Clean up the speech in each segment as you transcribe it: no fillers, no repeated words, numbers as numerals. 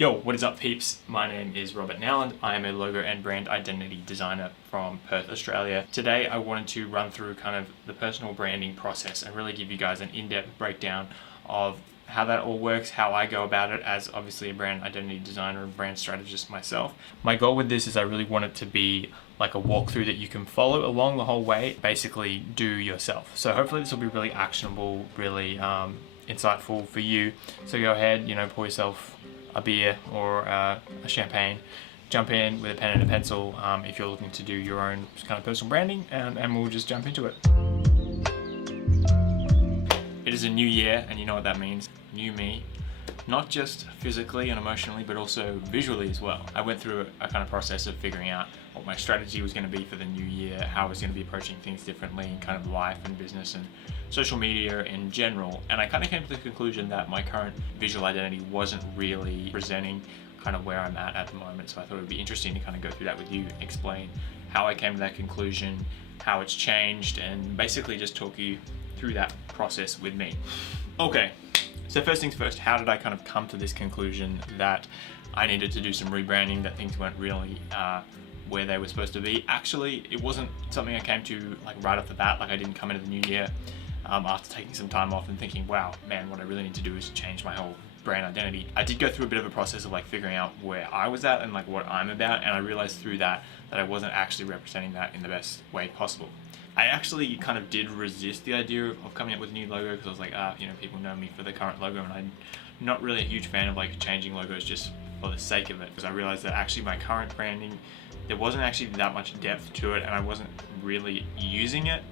Yo, what is up, peeps? My name is Robert Nowland. I am a logo and brand identity designer from Perth, Australia. Today I wanted to run through kind of the personal branding process and really give you guys an in-depth breakdown of how that all works, how I go about it as obviously a brand identity designer and brand strategist myself. My goal with this is I really want it to be like a walkthrough that you can follow along the whole way, basically do yourself. So hopefully this will be really actionable, really insightful for you. So go ahead, pour yourself a beer or a champagne, jump in with a pen and a pencil if you're looking to do your own kind of personal branding, and we'll just jump into it. It is a new year, and you know what that means. New me, not just physically and emotionally, but also visually as well. I went through a kind of process of figuring out what my strategy was going to be for the new year, how I was going to be approaching things differently in kind of life and business and social media in general. And I kind of came to the conclusion that my current visual identity wasn't really presenting kind of where I'm at the moment. So I thought it would be interesting to kind of go through that with you, explain how I came to that conclusion, how it's changed, and basically just talk you through that process with me. Okay, so first things first, how did I kind of come to this conclusion that I needed to do some rebranding, that things weren't really where they were supposed to be? Actually, it wasn't something I came to like right off the bat. Like I didn't come into the new year after taking some time off and thinking, wow, man, what I really need to do is change my whole brand identity. I did go through a bit of a process of like figuring out where I was at and like what I'm about, and I realized through that I wasn't actually representing that in the best way possible. I actually kind of did resist the idea of coming up with a new logo because I was like, people know me for the current logo, and I'm not really a huge fan of like changing logos just for the sake of it, because I realized that actually my current branding, there wasn't actually that much depth to it, and I wasn't really using it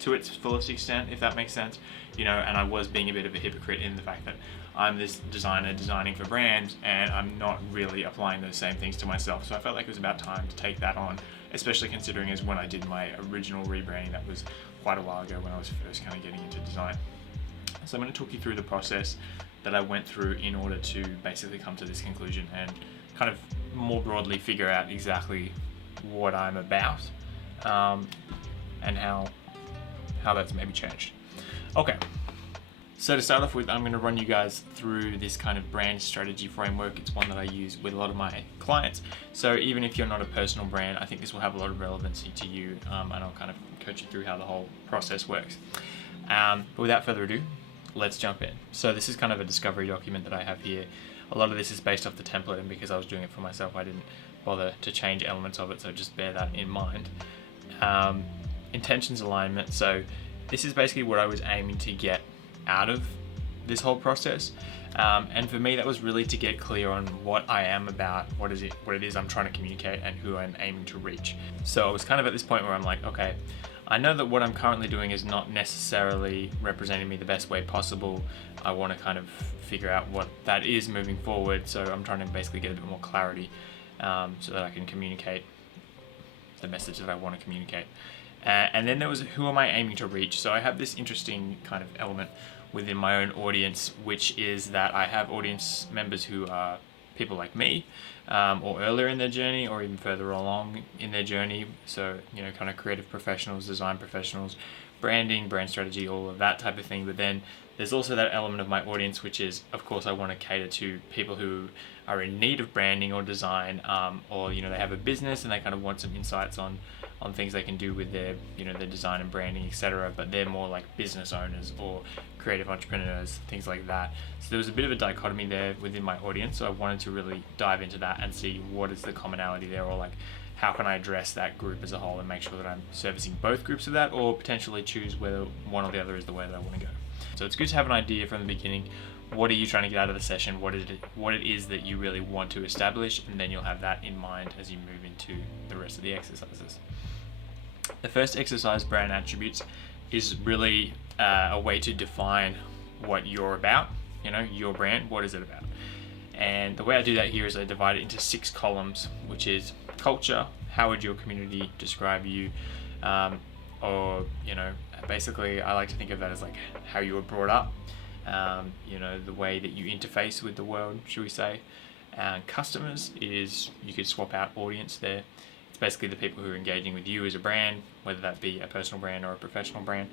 to its fullest extent, if that makes sense, and I was being a bit of a hypocrite in the fact that I'm this designer designing for brands and I'm not really applying those same things to myself. So I felt like it was about time to take that on, especially considering as when I did my original rebranding, that was quite a while ago when I was first kind of getting into design. So I'm going to talk you through the process that I went through in order to basically come to this conclusion and kind of more broadly figure out exactly what I'm about and how that's maybe changed. Okay, so to start off with, I'm going to run you guys through this kind of brand strategy framework. It's one that I use with a lot of my clients. So even if you're not a personal brand, I think this will have a lot of relevancy to you, and I'll kind of coach you through how the whole process works. But without further ado, let's jump in. So this is kind of a discovery document that I have here. A lot of this is based off the template, and because I was doing it for myself, I didn't bother to change elements of it, so just bear that in mind. Intentions alignment. So this is basically what I was aiming to get out of this whole process, and for me that was really to get clear on what I am about, what it is I'm trying to communicate, and who I'm aiming to reach. So I was kind of at this point where I'm like, okay, I know that what I'm currently doing is not necessarily representing me the best way possible. I want to kind of figure out what that is moving forward, so I'm trying to basically get a bit more clarity so that I can communicate the message that I want to communicate. And then there was, who am I aiming to reach? So I have this interesting kind of element within my own audience, which is that I have audience members who are people like me, or earlier in their journey, or even further along in their journey. So, kind of creative professionals, design professionals, branding, brand strategy, all of that type of thing. But then there's also that element of my audience, which is, of course, I want to cater to people who are in need of branding or design, or, they have a business and they kind of want some insights on things they can do with their, their design and branding, etc. But they're more like business owners or creative entrepreneurs, things like that. So there was a bit of a dichotomy there within my audience. So I wanted to really dive into that and see what is the commonality there, or like how can I address that group as a whole and make sure that I'm servicing both groups of that, or potentially choose whether one or the other is the way that I want to go. So it's good to have an idea from the beginning. What are you trying to get out of the session? What it is that you really want to establish, and then you'll have that in mind as you move into the rest of the exercises. The first exercise, brand attributes, is really a way to define what you're about, your brand, what is it about? And the way I do that here is I divide it into 6 columns, which is culture, how would your community describe you, or, basically I like to think of that as like how you were brought up, the way that you interface with the world, should we say. Customers is, you could swap out audience there. It's basically the people who are engaging with you as a brand, whether that be a personal brand or a professional brand.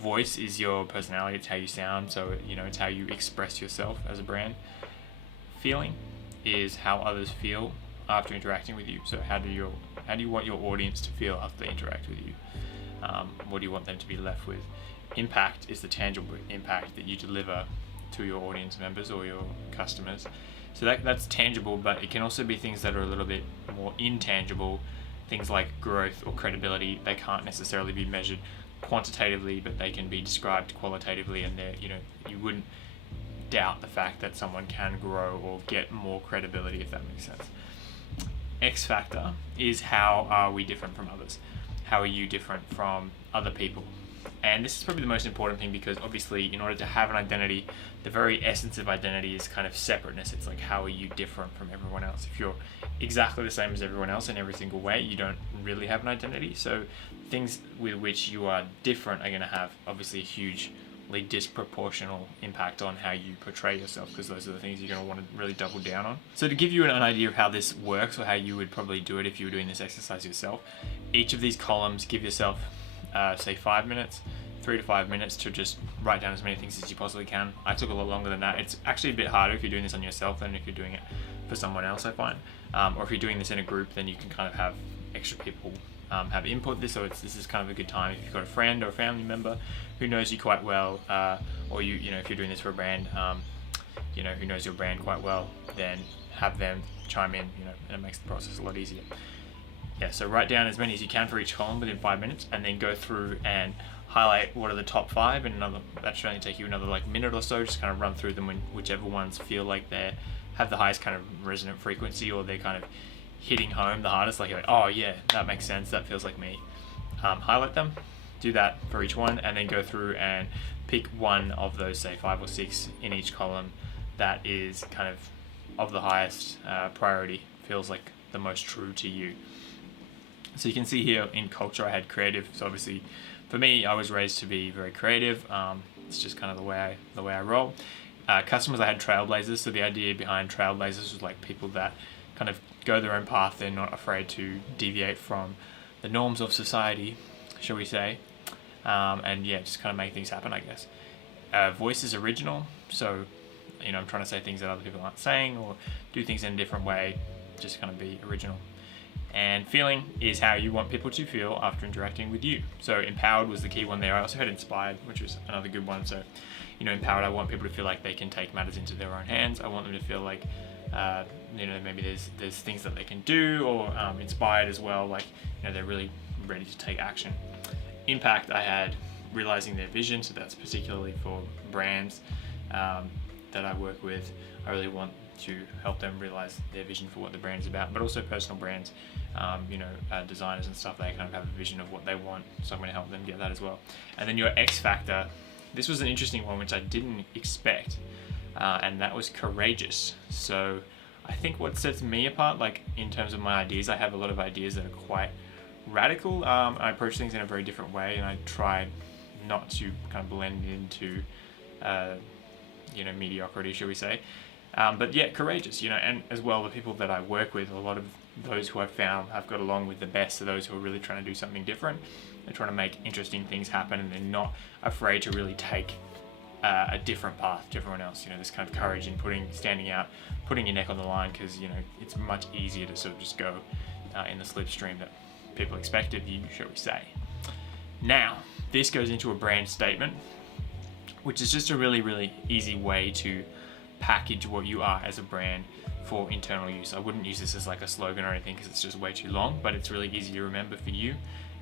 Voice is your personality, it's how you sound, so it's how you express yourself as a brand. Feeling is how others feel after interacting with you. So how do you want your audience to feel after they interact with you? What do you want them to be left with? Impact is the tangible impact that you deliver to your audience members or your customers. So that's tangible, but it can also be things that are a little bit more intangible, things like growth or credibility. They can't necessarily be measured quantitatively, but they can be described qualitatively, and you wouldn't doubt the fact that someone can grow or get more credibility, if that makes sense. X factor is how are we different from others? How are you different from other people? And this is probably the most important thing, because obviously in order to have an identity, the very essence of identity is kind of separateness. It's like, how are you different from everyone else? If you're exactly the same as everyone else in every single way, you don't really have an identity. So things with which you are different are going to have obviously a hugely disproportional impact on how you portray yourself, because those are the things you're going to want to really double down on. So to give you an idea of how this works, or how you would probably do it if you were doing this exercise yourself, each of these columns, give yourself say 5 minutes, 3 to 5 minutes to just write down as many things as you possibly can. I took a lot longer than that. It's actually a bit harder if you're doing this on yourself than if you're doing it for someone else, I find. Or if you're doing this in a group, then you can kind of have extra people have input this. So this is kind of a good time if you've got a friend or a family member who knows you quite well, or you know if you're doing this for a brand, who knows your brand quite well, then have them chime in, and it makes the process a lot easier. Yeah, so write down as many as you can for each column within 5 minutes, and then go through and highlight what are the top 5, and that should only take you another minute or so. Just kind of run through them, whichever ones feel like they have the highest kind of resonant frequency, or they're kind of hitting home the hardest, like oh yeah, that makes sense, that feels like me. Highlight them, do that for each one, and then go through and pick one of those, say 5 or 6 in each column, that is kind of the highest priority, feels like the most true to you. So you can see here in culture I had creative. So obviously for me, I was raised to be very creative. It's just kind of the way I roll. Customers, I had trailblazers. So the idea behind trailblazers was like people that kind of go their own path. They're not afraid to deviate from the norms of society, shall we say. And yeah, just kind of make things happen, I guess. Voice is original. So, I'm trying to say things that other people aren't saying, or do things in a different way, just kind of be original. And feeling is how you want people to feel after interacting with you. So empowered was the key one there. I also had inspired, which was another good one. So, empowered, I want people to feel like they can take matters into their own hands. I want them to feel like, maybe there's things that they can do, or inspired as well, like, they're really ready to take action. Impact, I had realizing their vision. So that's particularly for brands that I work with. I really want to help them realize their vision for what the brand is about, but also personal brands, designers and stuff, they kind of have a vision of what they want, so I'm going to help them get that as well. And then your X factor, this was an interesting one which I didn't expect, and that was courageous. So I think what sets me apart, like in terms of my ideas, I have a lot of ideas that are quite radical. I approach things in a very different way, and I try not to kind of blend into mediocrity, shall we say. But yeah, courageous, and as well, the people that I work with, a lot of those who I've found have got along with the best of those who are really trying to do something different. They're trying to make interesting things happen, and they're not afraid to really take a different path to everyone else. This kind of courage in standing out, putting your neck on the line, because it's much easier to sort of just go in the slipstream that people expect of you, shall we say. Now, this goes into a brand statement, which is just a really, really easy way to package what you are as a brand for internal use. I wouldn't use this as like a slogan or anything, because it's just way too long, but it's really easy to remember for you,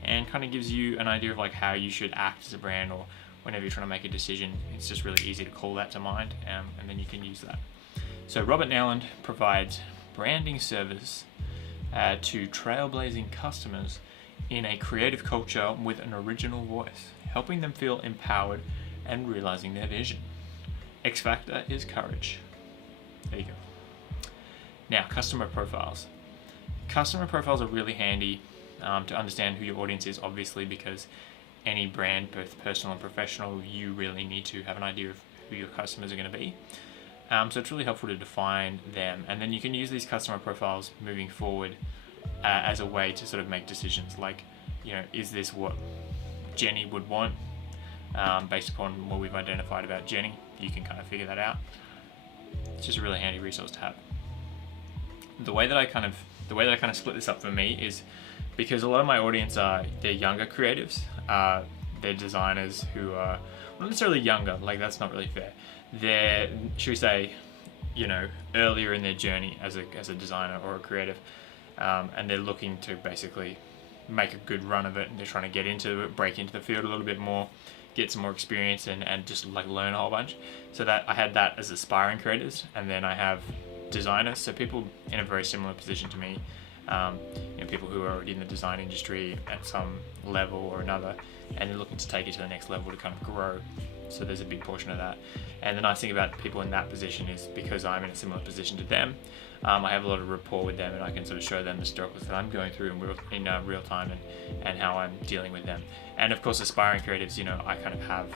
and kind of gives you an idea of like how you should act as a brand, or whenever you're trying to make a decision. It's just really easy to call that to mind, and then you can use that. So Robert Nowland provides branding service to trailblazing customers in a creative culture with an original voice, helping them feel empowered and realizing their vision. X factor is courage. There you go. Now, customer profiles. Customer profiles are really handy to understand who your audience is, obviously, because any brand, both personal and professional, you really need to have an idea of who your customers are going to be. So it's really helpful to define them, and then you can use these customer profiles moving forward as a way to sort of make decisions like, is this what Jenny would want? Based upon what we've identified about Jenny, you can kind of figure that out. It's just a really handy resource to have. the way that I kind of split this up for me is because a lot of my audience they're younger creatives, they're designers who are not necessarily younger, like that's not really fair. They're, should we say, earlier in their journey as a designer or a creative, and they're looking to basically make a good run of it, and they're trying to get into it, break into the field a little bit more, get some more experience, and just like learn a whole bunch. So that I had that as aspiring creators, and then I have designers, so people in a very similar position to me, people who are already in the design industry at some level or another, and they're looking to take it to the next level to kind of grow. So there's a big portion of that. And the nice thing about people in that position is because I'm in a similar position to them, I have a lot of rapport with them, and I can sort of show them the struggles that I'm going through in real time, and how I'm dealing with them. And of course, aspiring creatives, I kind of have,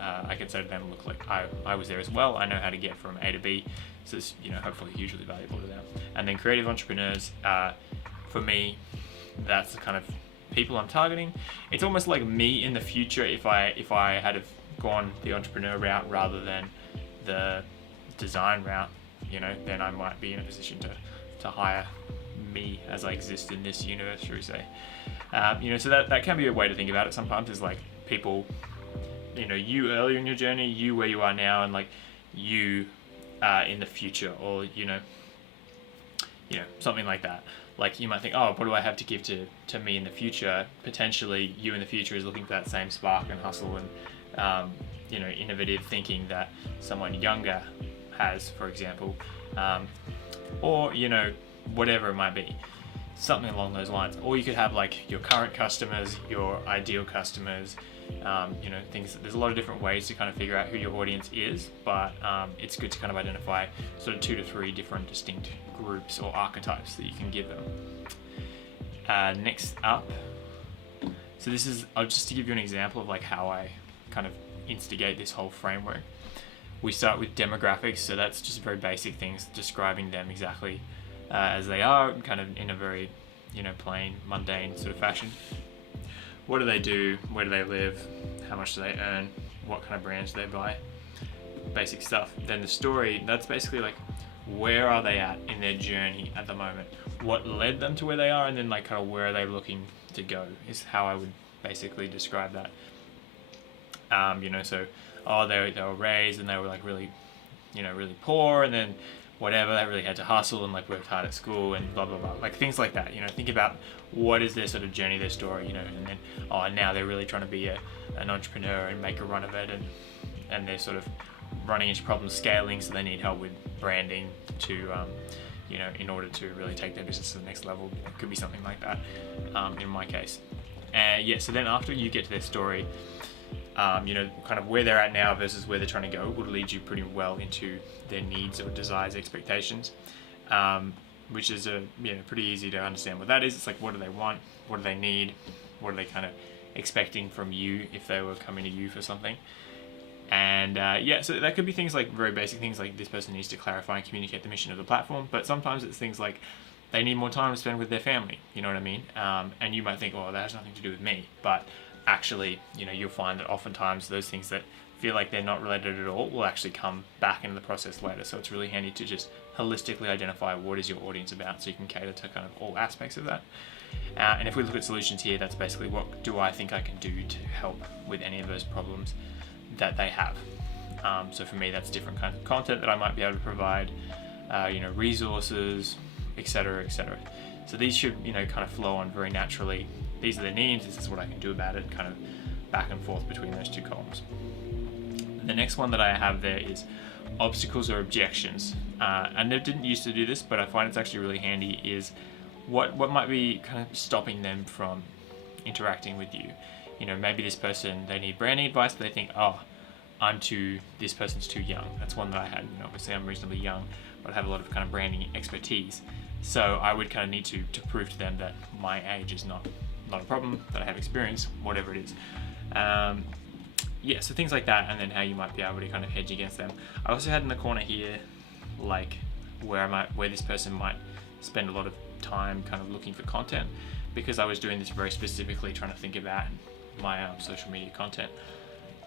I can say to them, look, like I was there as well. I know how to get from A to B. So it's, hopefully hugely valuable to them. And then creative entrepreneurs, for me, that's the kind of people I'm targeting. It's almost like me in the future if I had have gone the entrepreneur route rather than the design route, then I might be in a position to hire me as I exist in this universe, should we say. So that can be a way to think about it sometimes, is like people, you earlier in your journey, you where you are now, and like you in the future, or something like that. Like you might think, oh, what do I have to give to me in the future? Potentially you in the future is looking for that same spark and hustle and innovative thinking that someone younger has, for example, or whatever it might be, something along those lines. Or you could have like your current customers, your ideal customers, things. There's a lot of different ways to kind of figure out who your audience is, but it's good to kind of identify sort of 2 to 3 different distinct groups or archetypes that you can give them. Next up, so this is just to give you an example of like how I kind of instigate this whole framework. We start with demographics, so that's just very basic things, describing them exactly as they are, kind of in a very plain, mundane sort of fashion. What do they do? Where do they live? How much do they earn? What kind of brands do they buy? Basic stuff. Then the story, that's basically like, where are they at in their journey at the moment? What led them to where they are? And then like kind of where are they looking to go is how I would basically describe that. So they were raised and they were like really poor, and then whatever, they really had to hustle and like worked hard at school and blah blah blah, like things like that. Think about what is their sort of journey, their story, and then now they're really trying to be an entrepreneur and make a run of it, and they're sort of running into problems scaling, so they need help with branding to in order to really take their business to the next level. It could be something like that in my case. So then after you get to their story, kind of where they're at now versus where they're trying to go would lead you pretty well into their needs or desires, expectations, which is pretty easy to understand what that is. It's like, what do they want? What do they need? What are they kind of expecting from you if they were coming to you for something? And so that could be things like very basic things like this person needs to clarify and communicate the mission of the platform, but sometimes it's things like they need more time to spend with their family, you know what I mean? And you might think, oh, that has nothing to do with me, but actually, you'll find that oftentimes those things that feel like they're not related at all will actually come back into the process later. So it's really handy to just holistically identify what is your audience about, so you can cater to kind of all aspects of that. And if we look at solutions here, that's basically what do I think I can do to help with any of those problems that they have. So for me, that's different kinds of content that I might be able to provide, resources, etc., etc. So these should, kind of flow on very naturally. These are their needs, this is what I can do about it, kind of back and forth between those two columns. The next one that I have there is obstacles or objections. And I didn't used to do this, but I find it's actually really handy, is what might be kind of stopping them from interacting with you. Maybe this person, they need branding advice, but they think, this person's too young. That's one that I had. Obviously I'm reasonably young, but I have a lot of kind of branding expertise. So I would kind of need to prove to them that my age is not a problem, that I have experience, whatever it is. So things like that, and then how you might be able to kind of hedge against them. I also had in the corner here, like where this person might spend a lot of time kind of looking for content, because I was doing this very specifically, trying to think about my social media content.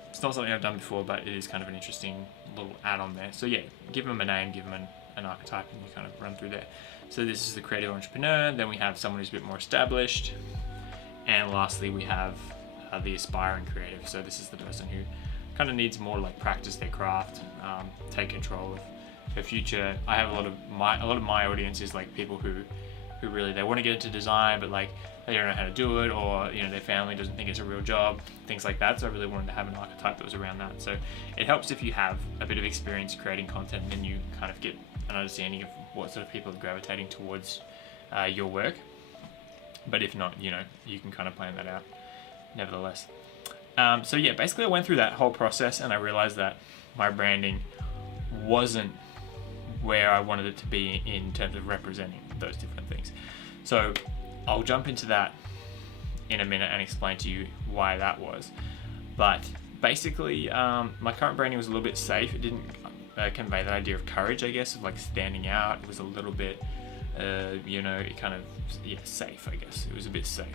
It's not something I've done before, but it is kind of an interesting little add-on there. So yeah, give them a name, give them an archetype and you kind of run through there. So this is the creative entrepreneur, then we have someone who's a bit more established, and lastly we have the aspiring creative. So this is the person who kind of needs more like practice their craft, take control of their future. I have a lot of my audience is like people who really, they want to get into design, but like they don't know how to do it, or their family doesn't think it's a real job, things like that. So I really wanted to have an archetype that was around that. So it helps if you have a bit of experience creating content, and then you kind of get an understanding of what sort of people are gravitating towards your work. But if not, you can kind of plan that out nevertheless. So yeah, basically I went through that whole process and I realized that my branding wasn't where I wanted it to be in terms of representing those different things. So I'll jump into that in a minute and explain to you why that was. But basically, my current branding was a little bit safe. It didn't convey that idea of courage, I guess, of like standing out. It was a little bit, it kind of, safe, I guess. It was a bit safe.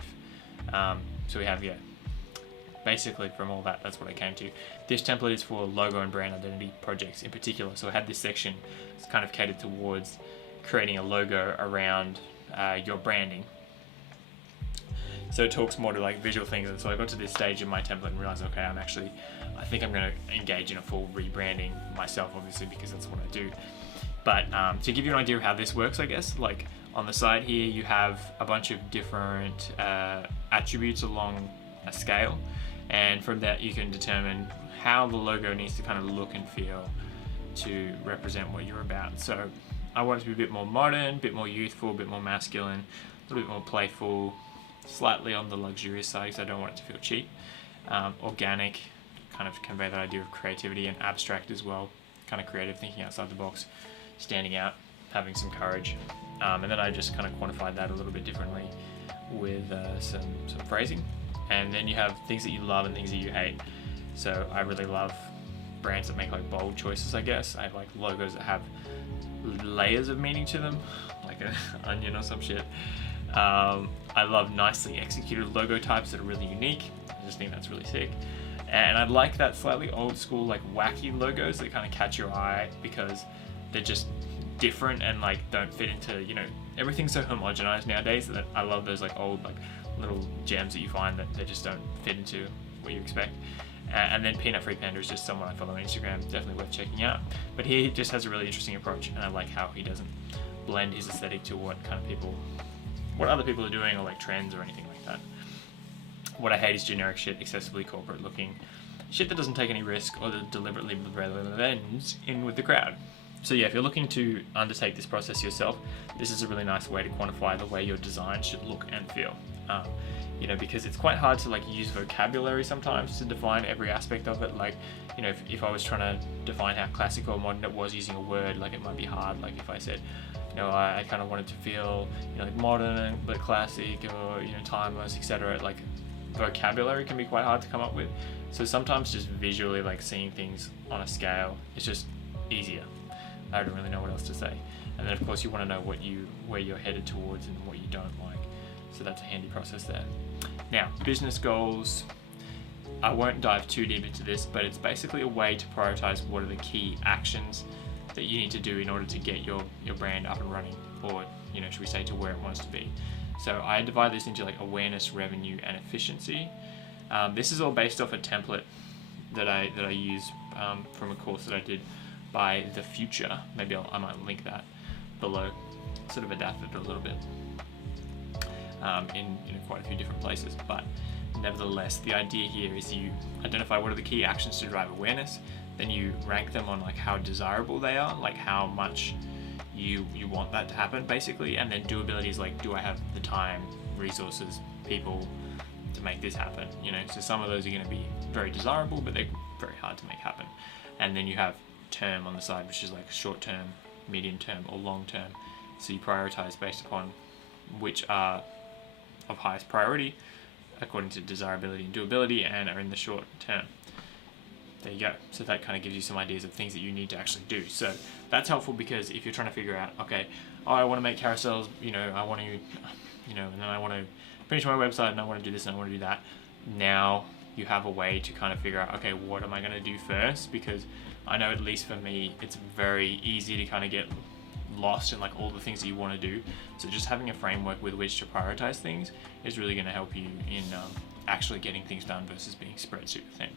So we have, basically from all that, that's what I came to. This template is for logo and brand identity projects in particular. So I had this section that's kind of catered towards creating a logo around your branding. So it talks more to like visual things. And so I got to this stage in my template and realized, okay, I think I'm going to engage in a full rebranding myself, obviously, because that's what I do. But to give you an idea of how this works, I guess, like on the side here, you have a bunch of different attributes along a scale. And from that, you can determine how the logo needs to kind of look and feel to represent what you're about. So I want it to be a bit more modern, a bit more youthful, a bit more masculine, a little bit more playful, slightly on the luxurious side because I don't want it to feel cheap. Organic, kind of convey that idea of creativity, and abstract as well, kind of creative, thinking outside the box, standing out, having some courage. And then I just kind of quantified that a little bit differently with some phrasing. And then you have things that you love and things that you hate. So I really love brands that make like bold choices, I guess. I like logos that have layers of meaning to them, like an onion or some shit. I love nicely executed logo types that are really unique. I just think that's really sick. And I like that slightly old school, like wacky logos that kind of catch your eye because they're just different and like don't fit into, everything's so homogenized nowadays that I love those like old, like little gems that you find that they just don't fit into what you expect. And then Peanut Free Panda is just someone I follow on Instagram, definitely worth checking out. But he just has a really interesting approach, and I like how he doesn't blend his aesthetic to what other people are doing, or like trends or anything like that. What I hate is generic shit, excessively corporate looking shit that doesn't take any risk or that deliberately blends in with the crowd. So yeah, if you're looking to undertake this process yourself, this is a really nice way to quantify the way your design should look and feel. Because it's quite hard to like use vocabulary sometimes to define every aspect of it. Like, if I was trying to define how classic or modern it was using a word, like it might be hard. Like if I said, I kind of wanted to feel, like modern but classic, or timeless, etc. Like vocabulary can be quite hard to come up with. So sometimes just visually, like seeing things on a scale, it's just easier. I don't really know what else to say. And then of course you want to know where you're headed towards and what you don't like. So that's a handy process there. Now, business goals. I won't dive too deep into this, but it's basically a way to prioritize what are the key actions that you need to do in order to get your brand up and running, or should we say to where it wants to be. So I divide this into like awareness, revenue, and efficiency. This is all based off a template that I use from a course that I did by The Future. Maybe I might link that below. Sort of adapted it a little bit in quite a few different places, but nevertheless, the idea here is you identify what are the key actions to drive awareness, then you rank them on like how desirable they are, like how much you want that to happen basically, and then doability is like, do I have the time, resources, people to make this happen? So some of those are going to be very desirable, but they're very hard to make happen. And then you have term on the side, which is like short term, medium term, or long term. So you prioritize based upon which are of highest priority according to desirability and doability and are in the short term. There you go. So that kind of gives you some ideas of things that you need to actually do. So that's helpful because if you're trying to figure out, okay, I want to make carousels, I want to, and then I want to finish my website and I want to do this and I want to do that. Now you have a way to kind of figure out, okay, what am I going to do first? Because I know, at least for me, it's very easy to kind of get lost in like all the things that you want to do. So just having a framework with which to prioritize things is really going to help you in actually getting things done versus being spread super thin.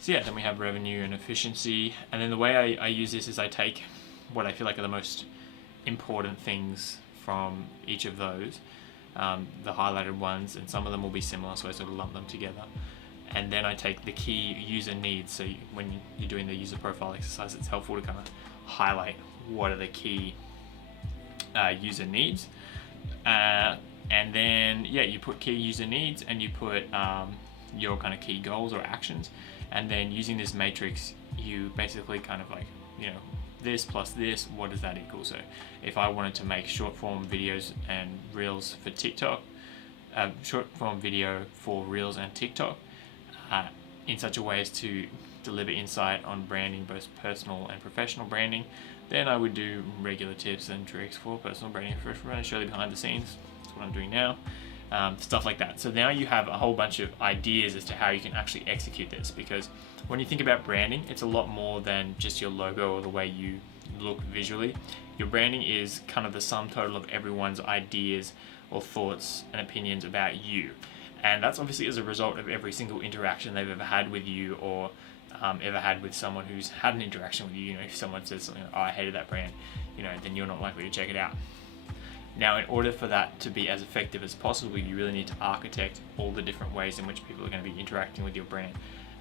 So yeah, then we have revenue and efficiency. And then the way I use this is I take what I feel like are the most important things from each of those, the highlighted ones, and some of them will be similar, so I sort of lump them together. And then I take the key user needs. So when you're doing the user profile exercise, it's helpful to kind of highlight what are the key user needs. And then, yeah, you put key user needs and you put your kind of key goals or actions. And then using this matrix, you basically kind of like, this plus this, what does that equal? So if I wanted to make short form videos and reels for TikTok, short form video for reels and TikTok, in such a way as to deliver insight on branding, both personal and professional branding, then I would do regular tips and tricks for personal branding and professional branding, show you behind the scenes. That's what I'm doing now. Stuff like that. So now you have a whole bunch of ideas as to how you can actually execute this, because when you think about branding, it's a lot more than just your logo or the way you look visually. Your branding is kind of the sum total of everyone's ideas or thoughts and opinions about you. And that's obviously as a result of every single interaction they've ever had with you, or ever had with someone who's had an interaction with you. If someone says something like, oh, I hated that brand, then you're not likely to check it out. Now, in order for that to be as effective as possible, you really need to architect all the different ways in which people are going to be interacting with your brand.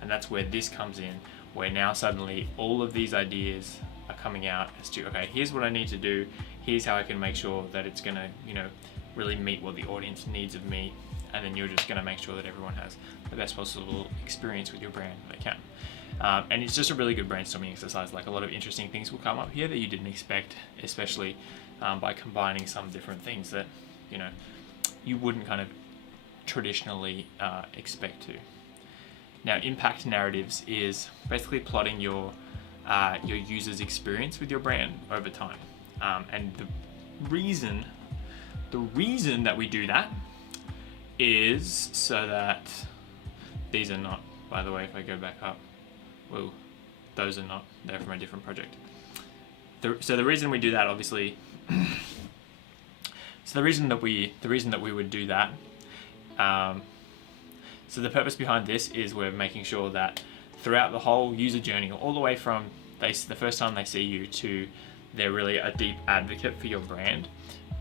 And that's where this comes in, where now suddenly all of these ideas are coming out as to, okay, here's what I need to do, here's how I can make sure that it's going to, really meet what the audience needs of me, and then you're just going to make sure that everyone has the best possible experience with your brand that they can. And it's just a really good brainstorming exercise. Like, a lot of interesting things will come up here that you didn't expect, especially by combining some different things that you wouldn't kind of traditionally expect to. Now, impact narratives is basically plotting your user's experience with your brand over time, and the reason that we do that is so that these are not, by the way, if I go back up, whoa, those are not, they're from a different project. So the reason we do that, obviously, so the reason that we would do that, so the purpose behind this is we're making sure that throughout the whole user journey, all the way from the first time they see you to they're really a deep advocate for your brand,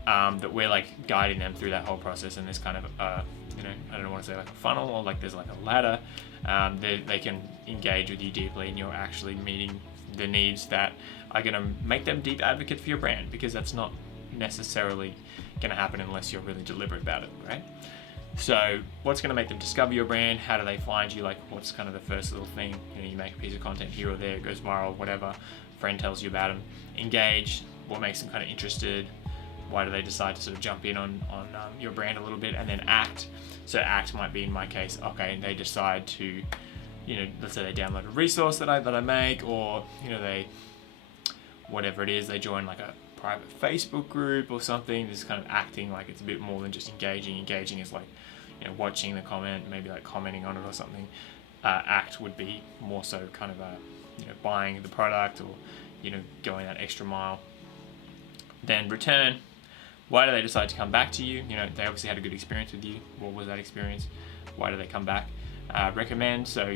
that we're like guiding them through that whole process. And there's kind of I don't want to say like a funnel, or like there's like a ladder. They can engage with you deeply, and you're actually meeting the needs that are going to make them deep advocates for your brand, because that's not necessarily going to happen unless you're really deliberate about it, right? So what's going to make them discover your brand? How do they find you? Like, what's kind of the first little thing? You make a piece of content here or there, it goes viral, whatever, friend tells you about them. Engage, what makes them kind of interested? Why do they decide to sort of jump in on your brand a little bit? And then act. So act might be, in my case, okay, they decide to, let's say they download a resource that I make, or they, whatever it is, they join like a private Facebook group or something. This is kind of acting like it's a bit more than just engaging. Engaging is like, watching the comment, maybe like commenting on it or something. Act would be more so kind of buying the product, or going that extra mile. Then return. Why do they decide to come back to you? They obviously had a good experience with you. What was that experience? Why do they come back? Recommend. So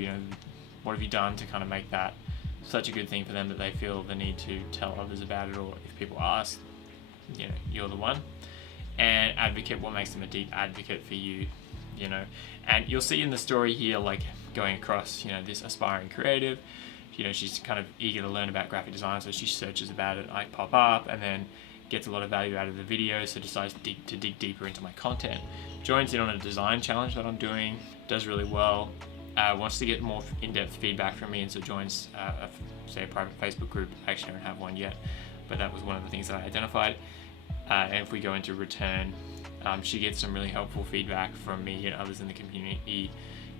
what have you done to kind of make that such a good thing for them that they feel the need to tell others about it, or if people ask, you're the one. And advocate, what makes them a deep advocate for you, and you'll see in the story here, like going across, this aspiring creative, she's kind of eager to learn about graphic design, so she searches about it, I pop up, and then gets a lot of value out of the video, so decides to dig deeper into my content, joins in on a design challenge that I'm doing, does really well, wants to get more in-depth feedback from me, and so joins a private Facebook group. I actually don't have one yet, but that was one of the things that I identified. And if we go into return, she gets some really helpful feedback from me and others in the community,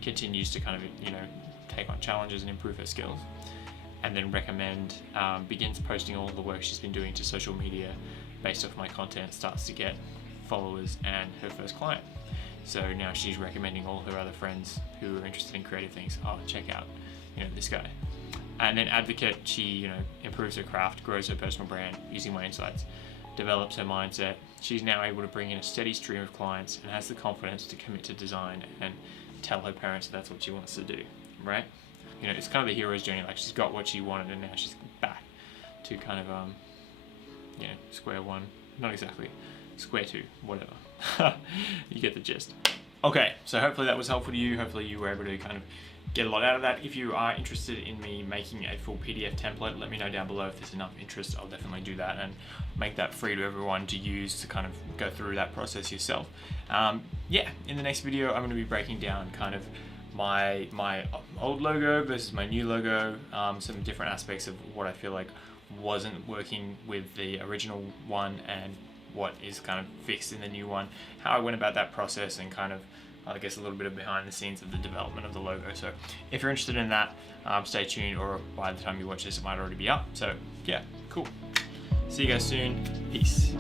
continues to kind of take on challenges and improve her skills. And then recommend, begins posting all the work she's been doing to social media based off my content, starts to get followers and her first client. So now she's recommending all her other friends who are interested in creative things, check out this guy. And then advocate, she improves her craft, grows her personal brand using my insights, develops her mindset. She's now able to bring in a steady stream of clients and has the confidence to commit to design and tell her parents that's what she wants to do, right? You know, it's kind of the hero's journey. Like, she's got what she wanted and now she's back to kind of, you know, square one. Not exactly, square two, whatever. You get the gist. Okay, so hopefully that was helpful to you. Hopefully you were able to kind of get a lot out of that. If you are interested in me making a full PDF template, let me know down below if there's enough interest. I'll definitely do that and make that free to everyone to use to kind of go through that process yourself. Yeah, in the next video, I'm going to be breaking down kind of my old logo versus my new logo, some different aspects of what I feel like wasn't working with the original one and what is kind of fixed in the new one, how I went about that process, and kind of, I guess, a little bit of behind the scenes of the development of the logo. So if you're interested in that, stay tuned, or by the time you watch this, it might already be up. So yeah, cool. See you guys soon. Peace.